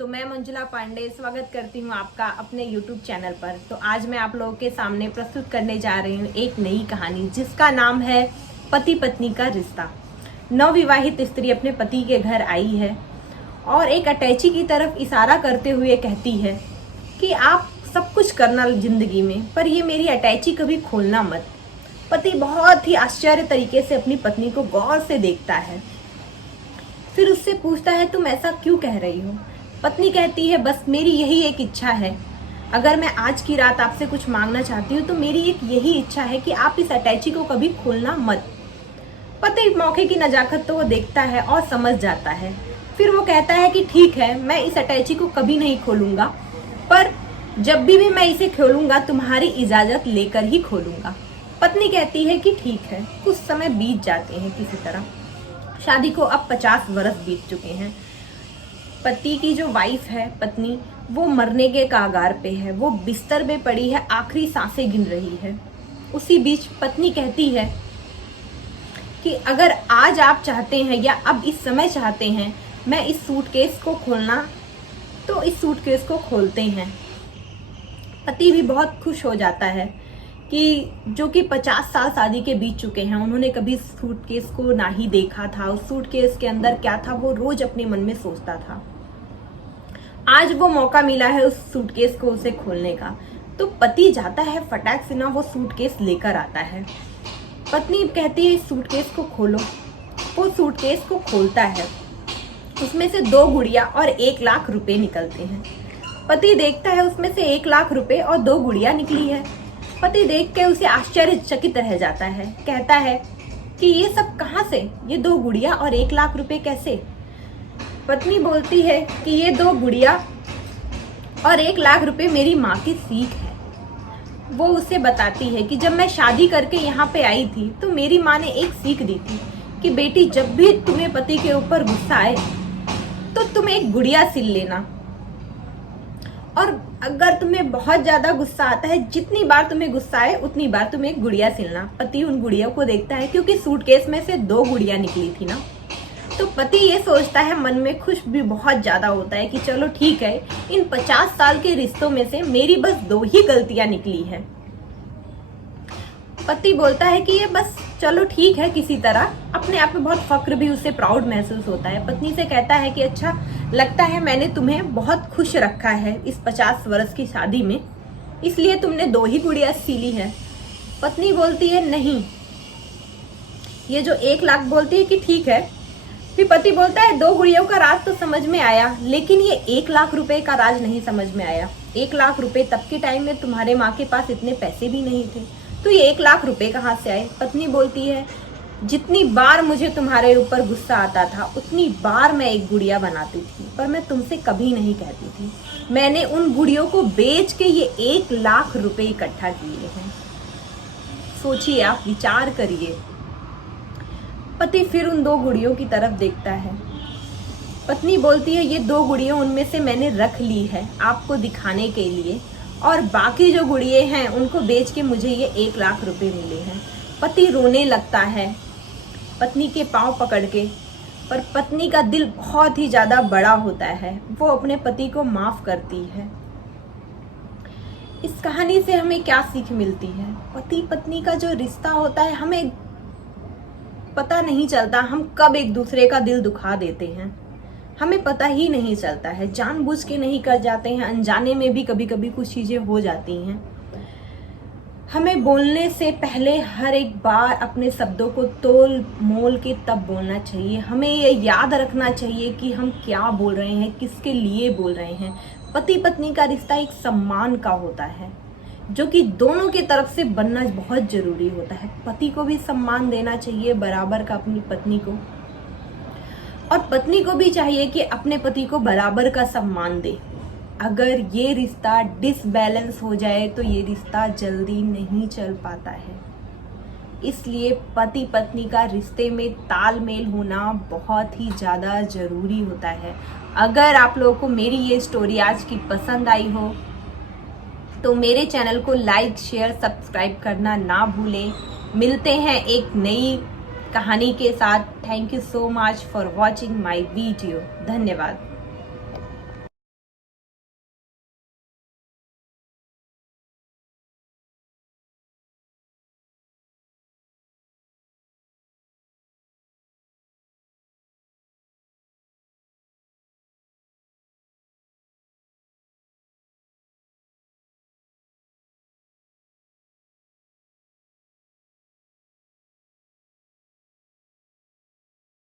तो मैं मंजुला पांडे स्वागत करती हूँ आपका अपने YouTube चैनल पर। तो आज मैं आप लोगों के सामने प्रस्तुत करने जा रही हूँ एक नई कहानी जिसका नाम है पति पत्नी का रिश्ता। नवविवाहित स्त्री अपने पति के घर आई है और एक अटैची की तरफ इशारा करते हुए कहती है कि आप सब कुछ करना जिंदगी में, पर ये मेरी अटैची कभी खोलना मत। पति बहुत ही आश्चर्य तरीके से अपनी पत्नी को गौर से देखता है, फिर उससे पूछता है तुम ऐसा क्यों कह रही हो। पत्नी कहती है बस मेरी यही एक इच्छा है, अगर मैं आज की रात आपसे कुछ मांगना चाहती हूँ तो मेरी एक यही इच्छा है कि आप इस अटैची को कभी खोलना मत। पति मौके की नजाकत तो वो देखता है और समझ जाता है। फिर वो कहता है कि ठीक है, मैं इस अटैची को कभी नहीं खोलूंगा, पर जब भी मैं इसे खोलूंगा तुम्हारी इजाजत लेकर ही खोलूंगा। पत्नी कहती है कि ठीक है। कुछ समय बीत जाते हैं किसी तरह। शादी को अब 50 वर्ष बीत चुके हैं। पति की जो वाइफ है पत्नी, वो मरने के कगार पे है। वो बिस्तर पे पड़ी है, आखिरी सांसें गिन रही है। उसी बीच पत्नी कहती है कि अगर आज आप चाहते हैं या अब इस समय चाहते हैं मैं इस सूटकेस को खोलना, तो इस सूटकेस को खोलते हैं। पति भी बहुत खुश हो जाता है कि जो कि 50 साल शादी के बीत चुके हैं, उन्होंने कभी सूटकेस को ना ही देखा था। उस सूटकेस के अंदर क्या था वो रोज अपने मन में सोचता था। आज वो मौका मिला है उस सूटकेस को उसे खोलने का। तो पति जाता है, फटाक से ना वो सूटकेस लेकर आता है। पत्नी कहती है इस सूटकेस को खोलो। वो सूटकेस को खोलता है, उसमें से 2 गुड़िया और 1 लाख रुपए निकलते हैं। पति देखता है उसमें से 1 लाख रुपए और 2 गुड़िया निकली है। पति देख के उसे आश्चर्यचकित रह जाता है, कहता है कि ये सब कहाँ से, ये 2 गुड़िया और 1 लाख रुपए कैसे। पत्नी बोलती है कि ये 2 गुड़िया और 1 लाख रुपए मेरी माँ की सीख है। वो उसे बताती है कि जब मैं शादी करके यहाँ पे आई थी तो मेरी माँ ने एक सीख दी थी कि बेटी जब भी तुम्हें पति के ऊपर गुस्सा आए तो तुम एक गुड़िया सिल लेना, और अगर तुम्हें बहुत ज्यादा गुस्सा आता है, जितनी बार तुम्हें गुस्सा आए उतनी बार तुम एक गुड़िया सिलना। पति उन गुड़ियों को देखता है क्योंकि सूटकेस में से 2 गुड़िया निकली थी ना। तो पति ये सोचता है, मन में खुश भी बहुत ज्यादा होता है कि चलो ठीक है, इन 50 साल के रिश्तों में से मेरी बस 2 ही गलतियां निकली है। पति बोलता है कि ये बस चलो ठीक है। किसी तरह अपने आप में बहुत फक्र भी, उसे प्राउड महसूस होता है। पत्नी से कहता है कि अच्छा लगता है मैंने तुम्हें बहुत खुश रखा है इस 50 वर्ष की शादी में, इसलिए तुमने 2 ही गुड़िया सीली है। पत्नी बोलती है नहीं, ये जो 1 लाख बोलती है कि ठीक है। फिर पति बोलता है 2 गुड़ियों का राज तो समझ में आया, लेकिन ये 1 लाख रुपए का राज नहीं समझ में आया। 1 लाख रुपए तब के टाइम में तुम्हारे माँ के पास इतने पैसे भी नहीं थे, तो ये 1 लाख रुपए कहाँ से आए। पत्नी बोलती है जितनी बार मुझे तुम्हारे ऊपर गुस्सा आता था उतनी बार मैं एक गुड़िया बनाती थी, पर मैं तुमसे कभी नहीं कहती थी। मैंने उन गुड़ियों को बेच के ये 1 लाख रुपए इकट्ठा किए हैं। सोचिए, आप विचार करिए। पति फिर उन 2 गुड़ियों की तरफ देखता है। पत्नी बोलती है ये 2 गुड़ियों उनमें से मैंने रख ली है आपको दिखाने के लिए, और बाकी जो गुड़िये हैं उनको बेच के मुझे ये 1 लाख रुपए मिले हैं। पति रोने लगता है पत्नी के पांव पकड़ के, पर पत्नी का दिल बहुत ही ज्यादा बड़ा होता है। वो अपने पति को माफ करती है। इस कहानी से हमें क्या सीख मिलती है? पति पत्नी का जो रिश्ता होता है, हमें पता नहीं चलता हम कब एक दूसरे का दिल दुखा देते हैं। हमें पता ही नहीं चलता है, जानबूझ के नहीं कर जाते हैं, अनजाने में भी कभी कभी कुछ चीजें हो जाती हैं। हमें बोलने से पहले हर एक बार अपने शब्दों को तोल मोल के तब बोलना चाहिए। हमें ये याद रखना चाहिए कि हम क्या बोल रहे हैं, किसके लिए बोल रहे हैं। पति पत्नी का रिश्ता एक सम्मान का होता है, जो कि दोनों की तरफ से बनना बहुत जरूरी होता है। पति को भी सम्मान देना चाहिए बराबर का अपनी पत्नी को, और पत्नी को भी चाहिए कि अपने पति को बराबर का सम्मान दे। अगर ये रिश्ता डिसबैलेंस हो जाए तो ये रिश्ता जल्दी नहीं चल पाता है। इसलिए पति पत्नी का रिश्ते में तालमेल होना बहुत ही ज़्यादा ज़रूरी होता है। अगर आप लोगों को मेरी ये स्टोरी आज की पसंद आई हो तो मेरे चैनल को लाइक शेयर सब्सक्राइब करना ना भूलें। मिलते हैं एक नई कहानी के साथ। Thank you so much for watching my video. धन्यवाद।